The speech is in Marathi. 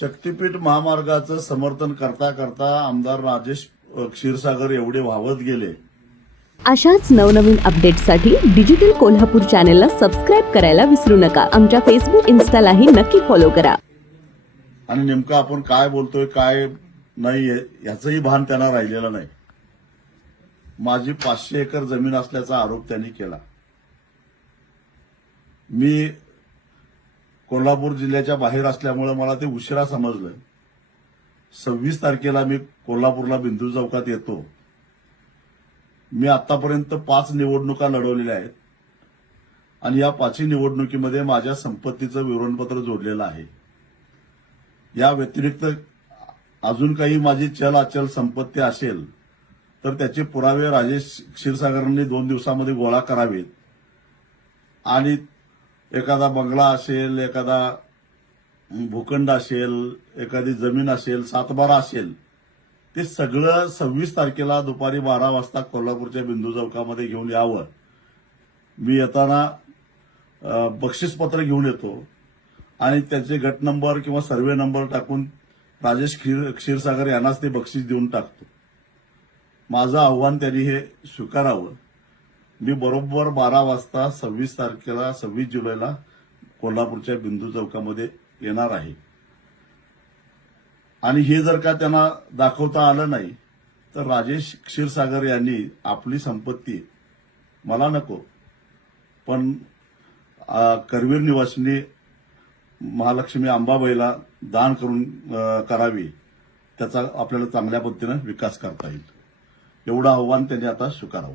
शक्तीपीठ महामार्गाचं समर्थन करता करता आमदार राजेश क्षीरसागर एवढे व्हावत गेले अशाच नवनवीन अपडेटसाठी डिजिटल कोल्हापूर चॅनलला सबस्क्राईब करायला विसरू नका आमच्या फेसबुक इन्स्टालाही नक्की फॉलो करा आणि नेमकं आपण काय बोलतोय काय नाही याचंही भान त्यांना राहिलेलं नाही माझी पाचशे एकर जमीन असल्याचा आरोप त्यांनी केला मी कोल्हापूर जिल्ह्याच्या बाहेर असल्यामुळे मला ते उशिरा समजलं सव्वीस तारखेला मी कोल्हापूरला बिंदू चौकात येतो मी आतापर्यंत पाच निवडणुका लढवलेल्या आहेत आणि या पाचही निवडणुकीमध्ये माझ्या संपत्तीचं विवरणपत्र जोडलेलं आहे या व्यतिरिक्त अजून काही माझी चल अचल संपत्ती असेल तर त्याचे पुरावे राजेश क्षीरसागरांनी दोन दिवसामध्ये गोळा करावेत आणि एखादा बंगला असेल एखादा भूखंड असेल एखादी जमीन असेल सातबारा असेल ते सगळं सव्वीस तारखेला दुपारी बारा वाजता कोल्हापूरच्या बिंदू चौकामध्ये घेऊन यावं मी येताना बक्षीसपत्र घेऊन येतो आणि त्याचे गट नंबर किंवा सर्वे नंबर टाकून राजेश क्षीर क्षीरसागर यांनाच ते बक्षीस देऊन टाकतो माझं आव्हान त्यांनी हे स्वीकारावं मी बरोबर बारा वाजता सव्वीस तारखेला सव्वीस जुलैला कोल्हापूरच्या बिंदू चौकामध्ये येणार आहे आणि हे जर का त्यांना दाखवता आलं नाही तर राजेश क्षीरसागर यांनी आपली संपत्ती मला नको पण करवीर निवासिनी महालक्ष्मी अंबाबाईला दान करून करावी त्याचा आपल्याला चांगल्या पद्धतीनं विकास करता येईल एवढं आव्हान त्यांनी आता स्वीकारावं